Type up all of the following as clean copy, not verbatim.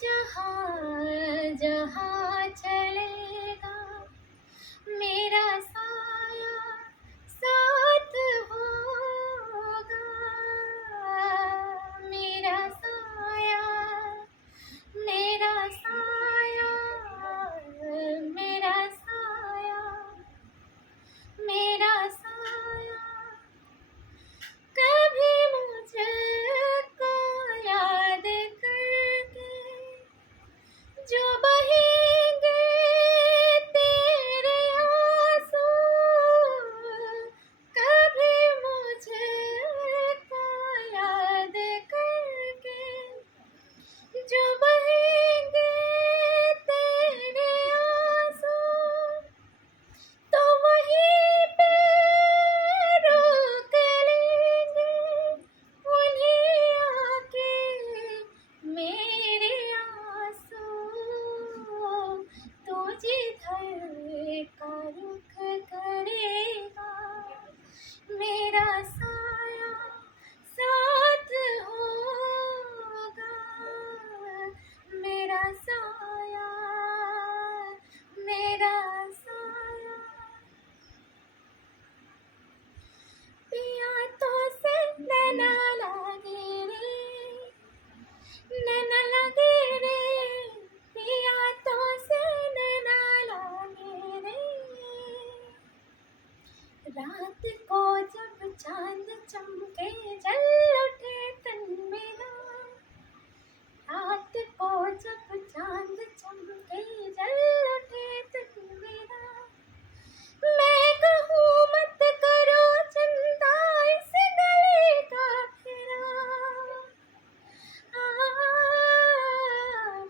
जहाँ जहाँ चलेगा मेरा साया साथ होगा। मेरा साया मेरा साया मेरा साया मेरा साया कभी मुझको याद करके जो बहेगे तेरे आंसू। कभी मुझको याद करके जो बहेगे तेरे आंसू, तो वहीं पे रोक लेंगे उन्हें आके मेरे आंसू। तो जिधर का रुख करेगा मेरा साया साथ होगा। मेरा साया मेरा साया पिया तो से नैना लगे रे, नैना लगे रे, पिया तो से नैना लगे रे। रात को जब चांद चमके जल उठे तन मेरा, रात को जब चांद चमके जल उठे तन मेरा। मैं कहूँ मत करो चंदा इस गले का फेरा।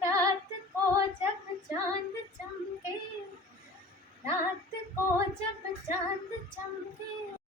रात को जब चांद चमके, रात को जब चांद चमके